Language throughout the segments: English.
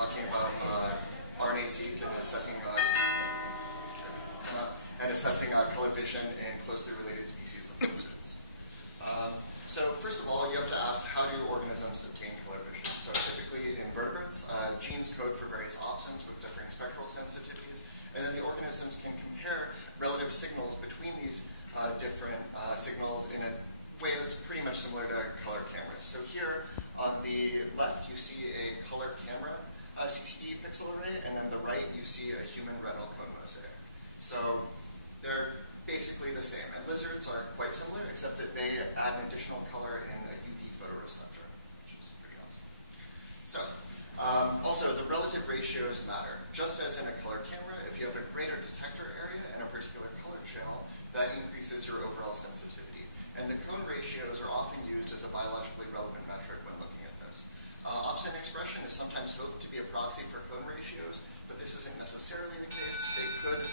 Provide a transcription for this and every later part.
talking about RNA-seq and assessing color vision in closely related species of lizards. So first of all, you have to ask, how do organisms obtain color vision? So typically in vertebrates, genes code for various opsons with different spectral sensitivities, and then the organisms can compare relative signals between these different signals in a way that's pretty much similar to color cameras. So here on the left, you see a color camera CCD pixel array, and then the right, you see a human retinal cone mosaic. So they're basically the same. And lizards are quite similar, except that they add an additional color in a UV photoreceptor, which is pretty awesome. So also, the relative ratios matter. Just as in a color camera, if you have a greater detector area in a particular color channel, that increases your overall sensitivity. And the cone ratios are often used as a biologically relevant metric when looking at this. Opsin expression is sometimes hoped to be a proxy for cone ratios, but this isn't necessarily the case. It could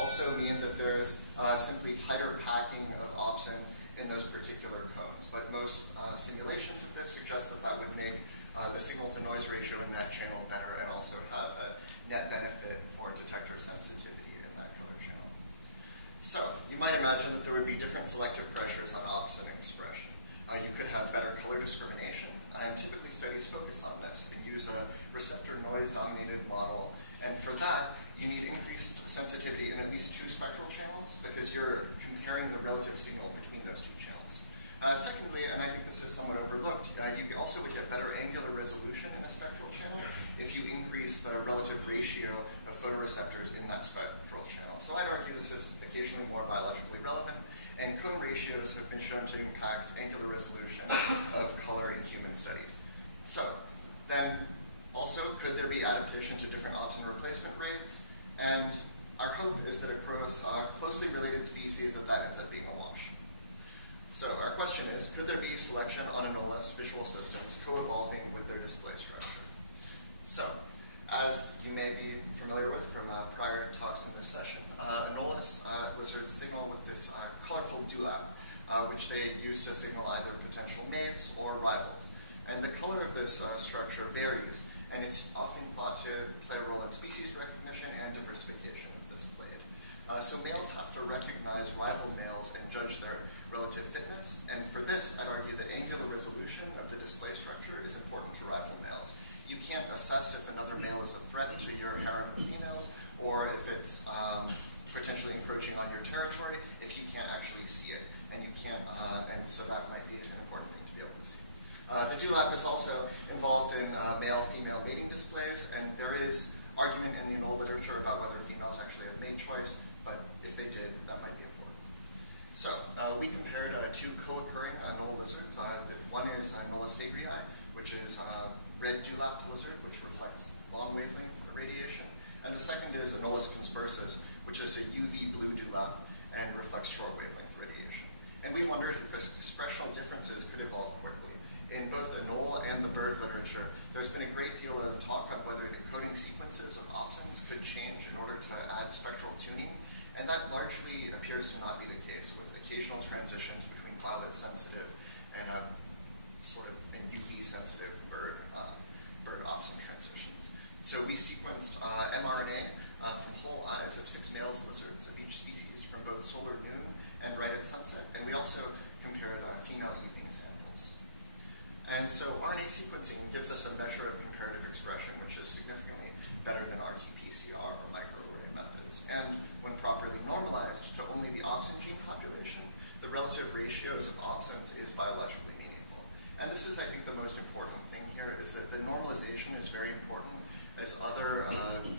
also mean that there's simply tighter packing of opsins in those particular cones. But most simulations of this suggest that that would make the signal-to-noise ratio in that channel better and also have a net benefit for detector sensitivity in that color channel. So you might imagine that there would be different selective pressures on opsin expression. You could have better color discrimination, and typically studies focus on this and use a receptor noise-dominated model. And for that, you need increased sensitivity in at least 2 spectral channels because you're comparing the relative signal between those 2 channels. Secondly, and I think this is somewhat overlooked, you also would get better angular resolution in a spectral channel if you increase the relative ratio of photoreceptors in that spectral channel. So I'd argue this is occasionally more biologically relevant, and cone ratios have been shown to impact angular resolution of color in human studies. So then also, could there be adaptation to different opsin replacement rates? And our hope is that across closely related species that ends up being a wash. So our question is, could there be selection on anomalous visual systems co-evolving with their display structure? So, as you may be familiar with from prior talks in this session, anomalous lizards signal with this colorful dewlap, which they use to signal either potential mates or rivals. And the color of this structure varies, and it's often thought to play a role in species recognition and diversification of this clade. So males have to recognize rival males and judge their relative fitness, and for this, I'd argue that angular resolution of the display structure is important to rival males. You can't assess if another male is a threat to your harem of females, or if it's potentially encroaching on your territory, if you can't actually see it, and you can't, and so that might be an important thing to be able to see. The dewlap is also involved in male-female mating displays, and there is argument in the anole literature about whether females actually have mate choice, but if they did, that might be important. So we compared 2 co-occurring anole lizards. One is Anolis sagrii, which is red dewlapped lizard, which reflects long wavelength radiation, and the second is Anolis conspersus, which is a UV blue dewlap and reflects short wavelength radiation. And we wondered if expressional differences could evolve quickly. In both the anole and the bird literature, there's been a great deal of talk on whether the coding sequences of opsins could change in order to add spectral tuning, and that largely appears to not be the case, with occasional transitions between violet-sensitive and sort of UV-sensitive bird opsin transitions. So we sequenced mRNA from whole eyes of 6 male lizards of each species from both solar noon and right at sunset, and we also compared female evening samples. And so RNA sequencing gives us a measure of comparative expression, which is significantly better than RT-PCR or microarray methods. And when properly normalized to only the opsin gene population, the relative ratios of opsins is biologically meaningful. And this is, I think, the most important thing here, is that the normalization is very important, as other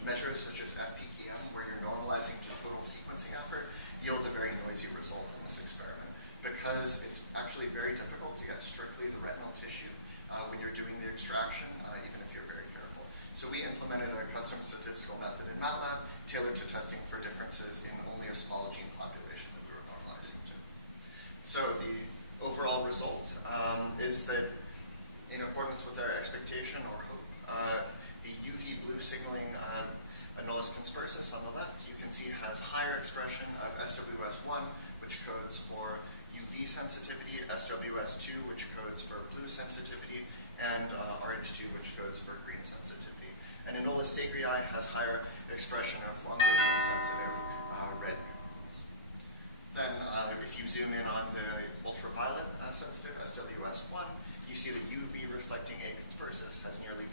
measures such as FPKM, where you're normalizing to total sequencing effort, yields a very noisy result in this experiment, because it's actually very difficult to get strictly the retinal tissue when you're doing the extraction, even if you're very careful. So we implemented a custom statistical method in MATLAB tailored to testing for differences in only a small gene population that we were normalizing to. So the overall result is that, in accordance with our expectation or hope, the UV blue signaling anolis as sagri has higher expression of long-wave sensitive red cones. Then if you zoom in on the ultraviolet sensitive SWS1, you see that UV reflecting A conspersus has nearly